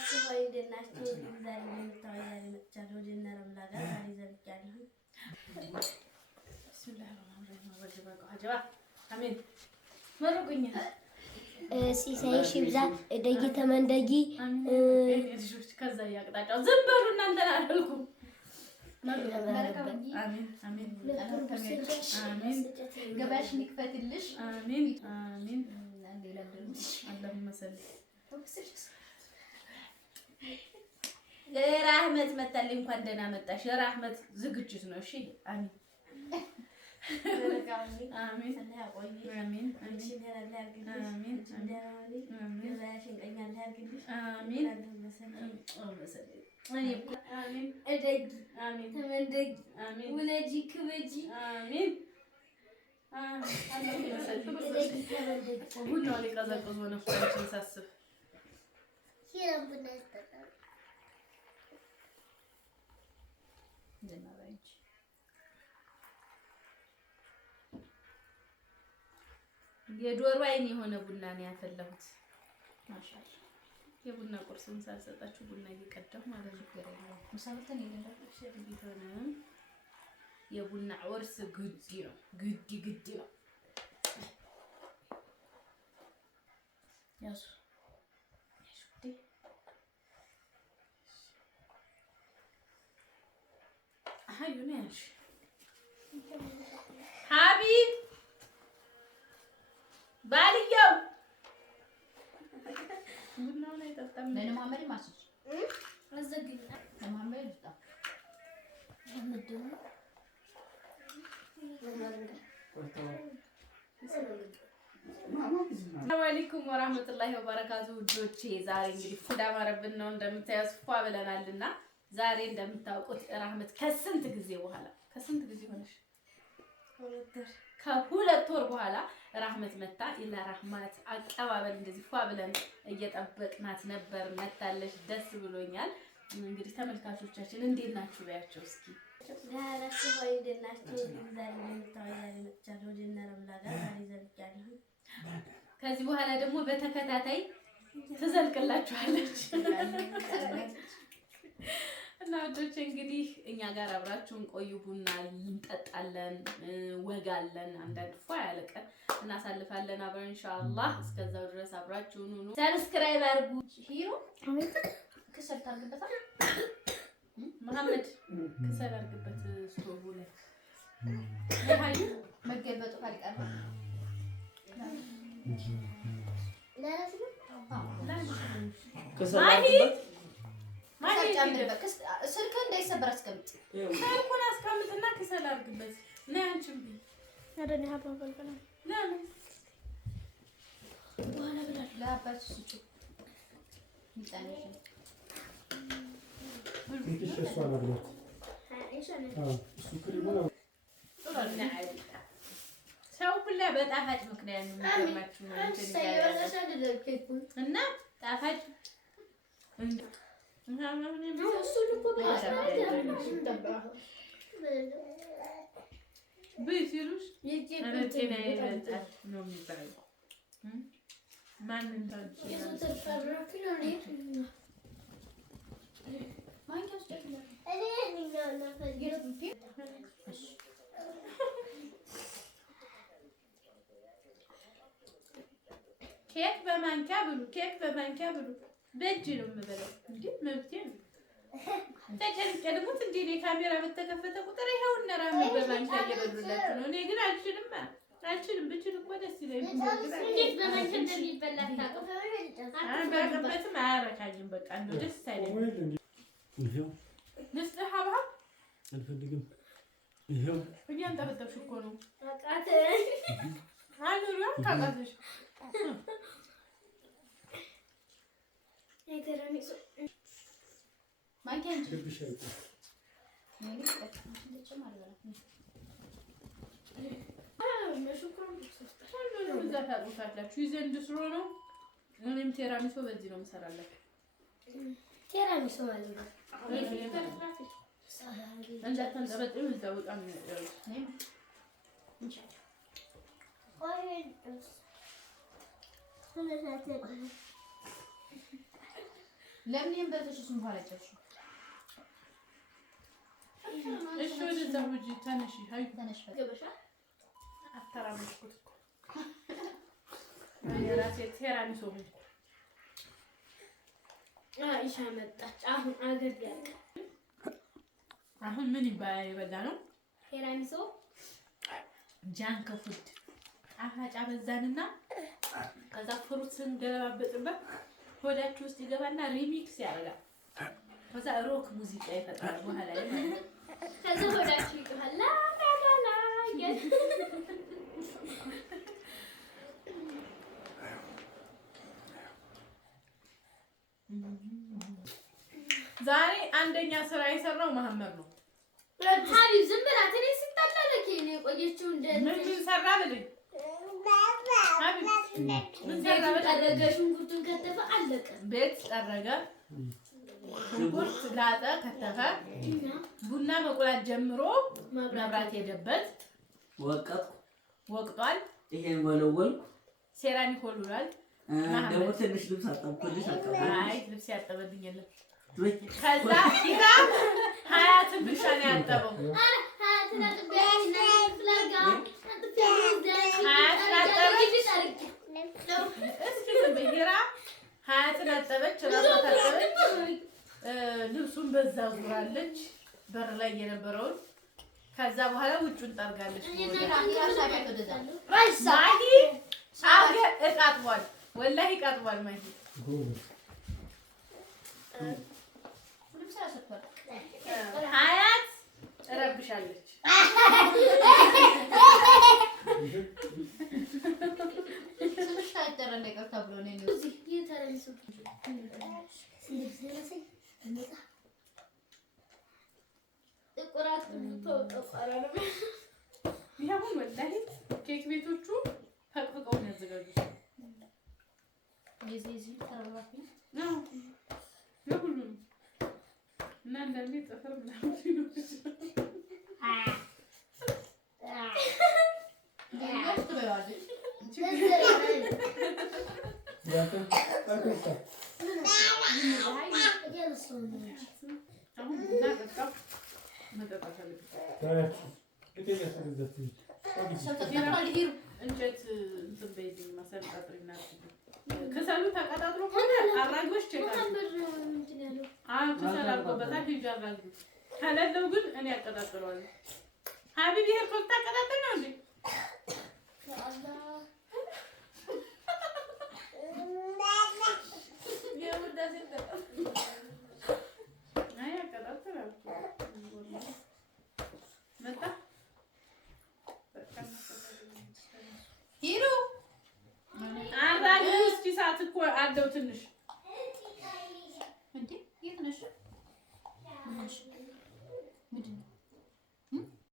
ናችሁ ወይ? እንዴት ናችሁ? ዛሬ የምታወያዩ መጥቻለሁ። ጀነር ምላጋ ዛሬ ዘግቻለሁ። አሜን መረቁኝ ሲሳይሽ ይብዛ ደጊ ተመንደጊ ከዛ ያቅጣጫው ዝም በሉ እናንተ አላልኩም። አሜን አሜን አሜን ገባሽን ይክፈትልሽ። አሜን አሜን አላሁመ ሰሊ ራህመት መጣልኝ። እንኳን ደህና መጣሽ። ራህመት ዝግጅት ነው። እሺ አሜን አሜን አሜን ውለጂ ክበጂ ቡናው ሊቀዘቅዝ ሆነ እኮ ሳስብ የዶሮ አይን የሆነ ቡና ነው ያፈላሁት። ማሻአላ የቡና ቁርስን ሳልሰጣችሁ ቡና እየቀዳሁ ማለት ነው። ሙሳበተን ይለላል የቡና ቁርስ ግዲ ነው። ግዲ ነው። ያሱ አዩኔ ያሽ ሀቢብ ባልየው ቡናው ላይ ተጣጣም ለማመድ ማስጭ አዘግኝ ለማመድ ይጣ ለምንድን ነው ሰላም አለይኩም ወራህመቱላሂ ወበረካቱ ውዶቼ። ዛሬ እንግዲህ ፉዳ ማረብን ነው እንደምታዩት ፏ ብለናልና ዛሬ እንደምታውቁት ራህመት ከስንት ጊዜ ሆነሽ? ከሁለት ወር በኋላ ራህመት መጣ። ለራህመት አቀባበል እንደዚህ ፏ ብለን እየጠበቅናት ነበር። መጣለሽ፣ ደስ ብሎኛል። እንግዲህ ተመልካቾቻችን እንዴት ናችሁ በያቸው እስኪ። ናችሁ ወይ? እንዴት ናችሁ? ዛሬ የምታወያዩ መጥቻለሁ። ጀነር ምላጋ ዛሬ ዘግቻለሁ። ከዚህ በኋላ ደግሞ በተከታታይ ትዘልቅላችኋለች እና ወዶቼ እንግዲህ እኛ ጋር አብራችሁን ቆዩ። ቡና እንጠጣለን፣ ወጋለን፣ አንዳንድ ፏ ያለ ቀን እናሳልፋለን አብረን ኢንሻአላህ። እስከዛው ድረስ አብራችሁን ሁኑ። ሰብስክራይብ አድርጉ። ሂሩ ከሰል ታርግበታል። መሐመድ ከሰል አድርግበት ስቶቭ ላይ ለሃይ መገበጡ ካልቀረ ስልክ እንዳይሰበር አስቀምጥ። ስልኩን አስቀምጥና ከሰል አድርግበት። ነይ አንቺም ቢ አረኔ ሀባብ በልበላ ለምን በኋላ ብላ ለአባቱ ስጩ ይጣለሽ ሰው ሁላ በጣፋጭ ምክንያት ነው የሚገርማችሁ እና ጣፋጭ ብሲሩስ ጤና ይበልጣል ነው የሚባለው። ማንን ኬክ በማንኪያ ብሉ። በእጅ ነው የምበለው እንዴ መብቴ ነው። ተጨንቄ ደግሞ እንዴ ካሜራ በተከፈተ ቁጥር ይሄው እና ራህመት በማንኪያ እየበሉላችሁ ነው። እኔ ግን አልችልም። ብችል እኮ ደስ ይለኝ። እንዴት በማንኪያ እንደሚበላ ባቀበትም አያረካኝም። በቃ እንደው ደስ አይለኝም። ይሄው ልስጥህ ሀብሀብ አልፈልግም። ይሄው እያንጠበጠብሽ እኮ ነው። አቃተ አኑሪያ ካቃተሽ አይተረሚሱ ማንኪያ እንጂ ብሻይ ዘንድ ስሮ ነው። እኔም ቴራሚሶ በዚህ ነው የምሰራላችሁ። ቴራሚሶ ማለት ነው። እንዳታንጠበጥም እዛው በጣም ነው ለምን የምበልተሽ እሱን በኋላ ጨርሽ እሺ ወደዛ ውጪ ተነሺ ሃይ ተነሽ ገበሻ አተራመሽኩት የራሴ ቴራሚሱ አይሻ መጣች አሁን አገር ያለ አሁን ምን ይበላ ነው ቴራሚሱ ጃንክ ፉድ አፋጫ በዛንና ከዛ ፍሩት ስንገለባበጥበት ሆዳችሁ ውስጥ ይገባና ሪሚክስ ያደርጋል ከዛ ሮክ ሙዚቃ ይፈጥራል በኋላ ላይ ማለት ከዛ ሆዳችሁ ይገባል ላ ዛሬ አንደኛ ስራ የሰራው መሐመድ ነው ሀቢብ ዝም ብላ እኔ ስታላለክ ነው ቆየችው እንደ ምን ሰራ ብለኝ ሀቢብ ምን ሰራ ጠረገ ሽንኩርቱን ከተፈ አለቀ ቤት ጠረገ ሽንኩርት ላጠ ከተፈ ቡና መቁላት ጀምሮ መብራት ሄደበት ወቅቷል ይሄን ወለወል ሴራሚክ ወልሏል ደግሞ ትንሽ ልብስ አጠብኩልሽ አይ ልብስ ያጠበልኝ የለም ከዛ ኪራ ሀያትን ብቻ ነው ያጠበው ሀያትን አጠበች ራሷ ታጠበች ልብሱን በዛ ዙራለች በር ላይ የነበረውን ከዛ በኋላ ውጩን ጠርጋለች ማሂ እቃጥቧል ወላሂ እቃጥቧል ማሂ ሀያት ረብሻለች ትንሽ ታይተረ ነገር ተብሎ ነው እዚህ የተረሱ ጥቁራት ተወቀፈረ ይሄውን ወላሂ ኬክ ቤቶቹ ፈቅፍቀው ነው ያዘጋጁት የዚህ ተራራፊ ነው ለሁሉም እና እንደኔ ጥፍር ምናምን ይሉት ከሰሉ ተቀጣጥሎ ሆነ አራጆች ተላልቆበታል ይጃራሉ ከሌለው ግን እኔ አቀጣጥለዋለሁ ሀቢብ ይሄ ኮልታ አቀጣጥል ነው እንዴ ሂሩ አራጆች ሰዓት እኮ አለው ትንሽ